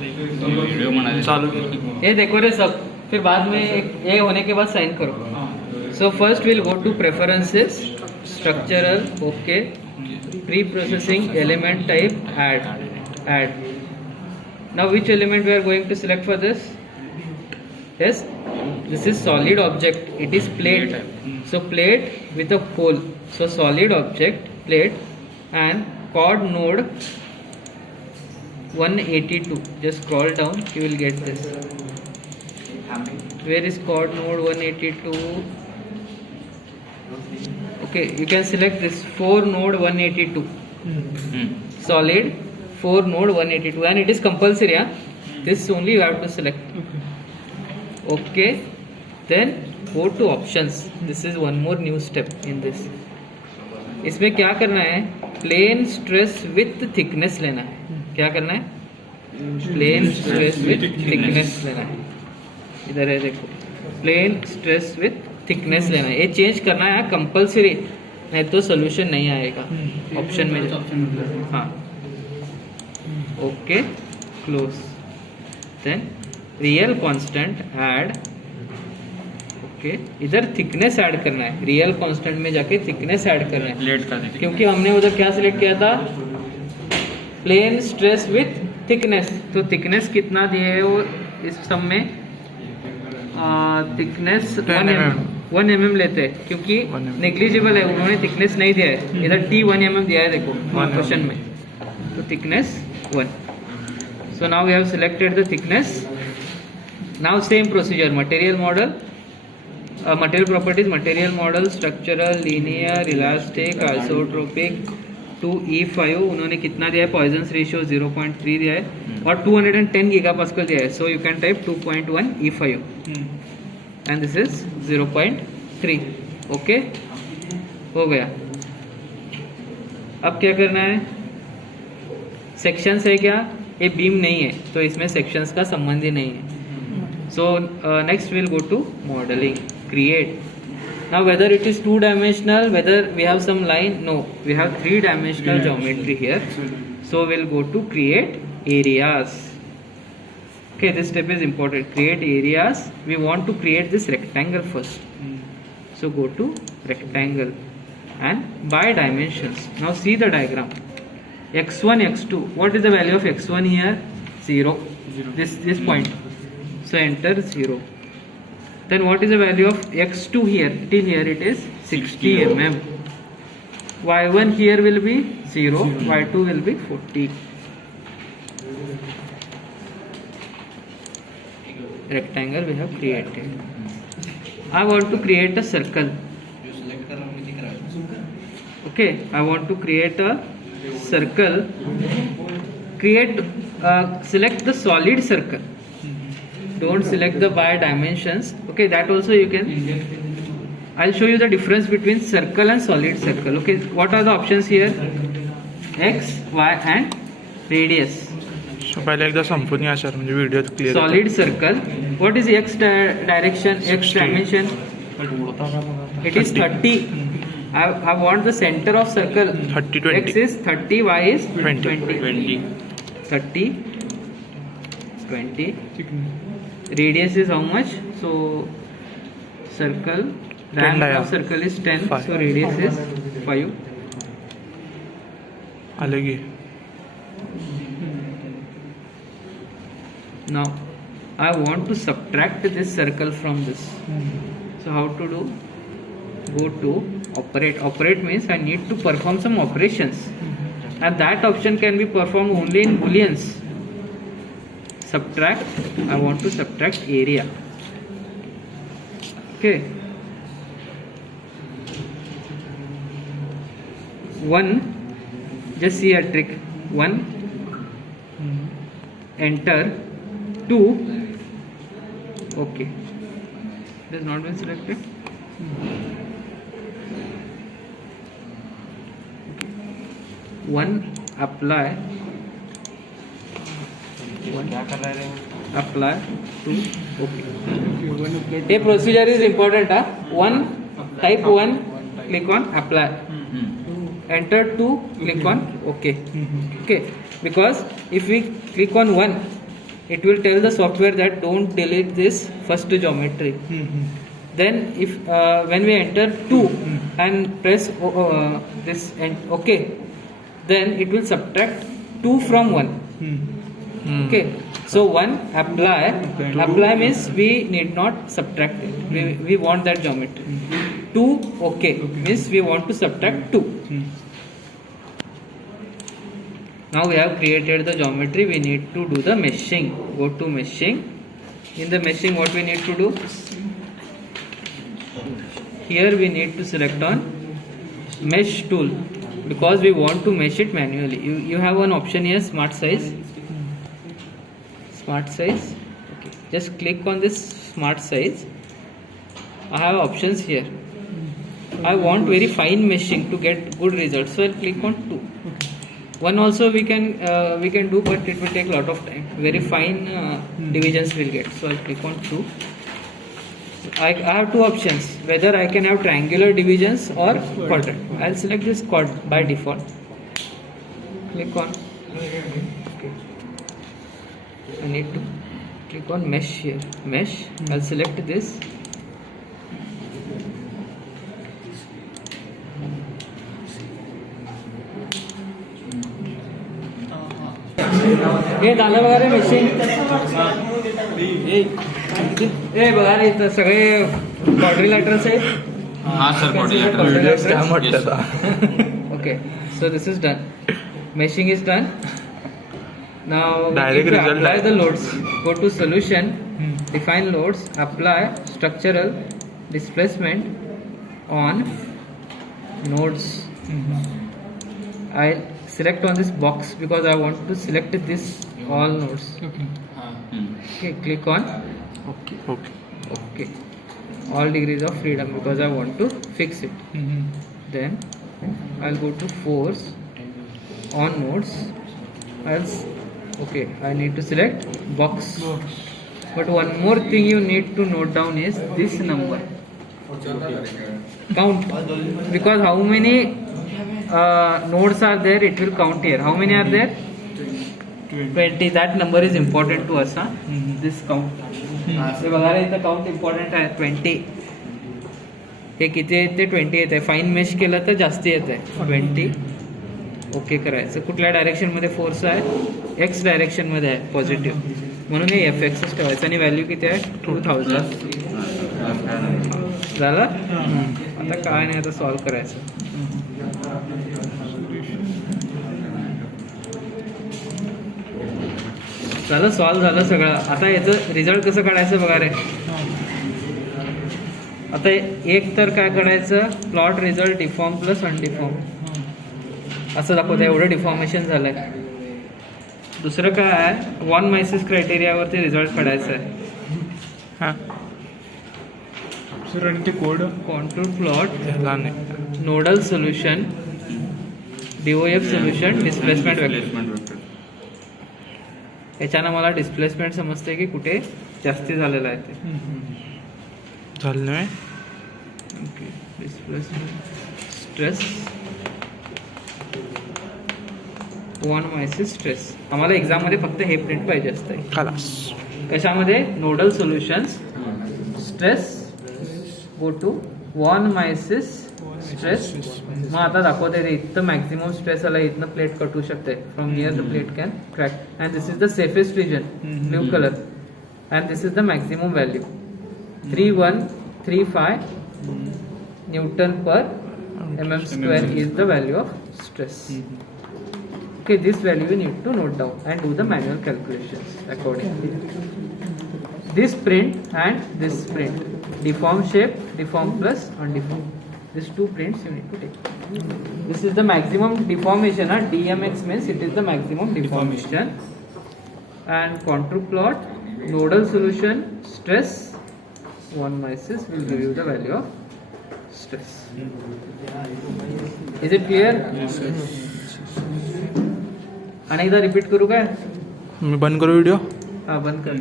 Video बना चालू ये देखो रे सब, फिर बाद में ये होने के बाद साइन करो. So first will go to preferences, structural, okay, preprocessing, element type, add. Now which element we are going to select for this? Yes, this is solid object, it is plate. So plate with a hole, so solid object, plate, and chord node 182. Just scroll down, you will get this. Where is chord node 182? Okay, you can select this 4 node 182. Solid 4 node 182, and it is compulsory. This only you have to select. Okay, then go to options. This is one more new step in this. इसमें क्या करना है? Plane stress with thickness लेना है. क्या करना है? Plane stress with thickness लेना है. इधर है देखो, प्लेन स्ट्रेस विथ थिकनेस लेना है. ये चेंज करना है कंपल्सरी, नहीं तो सोल्यूशन नहीं आएगा. ऑप्शन में हाँ. Okay, close. Then real constant add. Okay, इधर थिकनेस ऐड करना है. रियल कांस्टेंट में जाके थिकनेस ऐड करना है, लेट कर देंगे क्योंकि हमने उधर क्या सिलेक्ट किया था? Plane stress with thickness. तो थिकनेस कितना दिए है वो इस सब में? थिकनेस 1 mm लेते हैं, क्योंकि नेग्लिजिबल है, उन्होंने थिकनेस नहीं दिया है. इधर T 1 mm दिया है देखो क्वेश्चन में, तो thickness 1. So now we have selected the thickness. Now same procedure, material model, material properties, material model, structural, linear, elastic, isotropic, 2E5. उन्होंने कितना दिया है? पॉइजन्स रेशियो 0.3 दिया है और 210 गीगापास्कल दिया है. So you can type 2.1 E5 and this is 0.3. Okay, हो गया. अब क्या करना है? सेक्शंस है क्या? ये बीम नहीं है, तो इसमें सेक्शंस का संबंध ही नहीं है. So next will go to modelling, create. Now whether it is 2-dimensional, whether we have some line, no, we have 3-dimensional geometry here. So we'll go to create areas. Okay, this step is important. Create areas. We want to create this rectangle first. So go to rectangle and by dimensions. Now see the diagram. X1, X2. What is the value of X1 here? 0. This point. So enter 0. Then what is the value of X2 here? Till here it is 60 mm. Y1 here will be 0. Y2 will be 40. Rectangle we have created. I want to create a circle. Okay, I want to create a circle. Select the solid circle. Don't select the by dimensions. Okay, that also you can. I'll show you the difference between circle and solid circle. Okay, what are the options here? X, Y and radius. So पहले एकदा संपून घ्या sir, म्हणजे video clear. Solid circle. What is X direction? X dimension? It is 30. I want the center of circle. 30, 20. X is 30, Y is 20. 20. 30, 20. Radius is how much? So circle, diameter of circle is 10. 5. So radius is 5. आले की. Now I want to subtract this circle from this. So how to do? Go to operate. Operate means I need to perform some operations, and that option can be performed only in booleans. Subtract. I want to subtract area. Okay. 1. Just see a trick. 1. Enter. 2. Okay. It has not been selected. 1. Apply. Apply to. Okay. ये procedure is important. 1, type 1, click on apply. Enter 2, click on OK. Okay. Because if we click on 1, it will tell the software that don't delete this first geometry. Then if when we enter 2 and press this and OK, then it will subtract 2 from 1. Okay, so 1 apply means we need not subtract it, we want that geometry. 2 OK means we want to subtract 2. Now we have created the geometry, we need to do the meshing. Go to meshing. In the meshing, what we need to do? Here we need to select on mesh tool because we want to mesh it manually. You have one option here, smart size. Smart size. Okay. Just click on this smart size. I have options here. I want very fine meshing to get good results, so I'll click on 2. One also we can do, but it will take a lot of time. Very fine divisions will get. So I'll click on 2. I have two options, whether I can have triangular divisions or quadrant. I'll select this quad by default. Click on. Okay. I need to click on mesh here. Mesh. I'll select this. हे झालं बघा ray machine हे बघा रे इथं सगळे quadrilaterals आहेत हाँ sir quadrilateral. Okay, so this is done. Meshing is done. Now Direct if you result apply है. the loads, go to solution, define loads, apply structural displacement on nodes. I select on this box because I want to select this all nodes. Okay, click on okay. All degrees of freedom because I want to fix it. Then I'll go to force on nodes. Okay, I need to select box. But one more thing you need to note down is this number. Count, because how many nodes are there, it will count here. How many are there? 20. That number is important to us. This count. हे बघा रे इथं count important आहे 20. हे किती येते 20 येत आहे. Fine mesh केलं तर जास्ती येत आहे 20. ओके करायचं. कुठल्या डायरेक्शन मध्ये फोर्स आहे? एक्स डायरेक्शन मध्ये आहे पॉझिटिव्ह, म्हणून हे एफ एक्सच ठेवायचं. आणि व्हॅल्यू किती आहे? 2000. झालं. आता काय नाही, आता सॉल्व्ह करायचं. झालं, सॉल्व्ह झालं सगळं. आता याचं रिझल्ट कसं काढायचं बघा रे. आता एक तर काय करायचं, प्लॉट रिझल्ट डिफॉर्म प्लस अनडिफॉर्म असं दाखवतं. एवढं डिफॉर्मेशन झालंय. दुसरं काय आहे, वॉन मायसिस क्रायटेरियावरती रिझल्ट काढायचं आहे. सर आणि ते कोड कॉन्टूर प्लॉट, ह्याला नाही. Nodal solution, DOF solution, displacement vector. याच्यानं मला डिस्प्लेसमेंट समजते की कुठे जास्ती झालेलं आहे ते. झालं नाही. Okay, displacement stress, von Mises stress. आम्हाला एक्झाममध्ये फक्त हे प्रिंट पाहिजे असतं. खलास. कशामध्ये? Nodal solutions, stress, go to von Mises stress. मग आता दाखवते रे इथं मॅक्झिमम स्ट्रेस आला, इथनं प्लेट कट होऊ शकते. From here the plate can crack and this is the safest region, blue colour, and this is the maximum value 3135 newton per mm² is the value of stress. Okay, this value you need to note down and do the manual calculations accordingly. This print and this print, deform shape, deform plus undeform. These two prints you need to take. This is the maximum deformation. DMX means it is the maximum deformation. And contour plot, nodal solution, stress, one mysis will give you the value of stress. Is it clear? आणि एकदा repeat करू काय? मी बंद करू video. हा, बंद कर.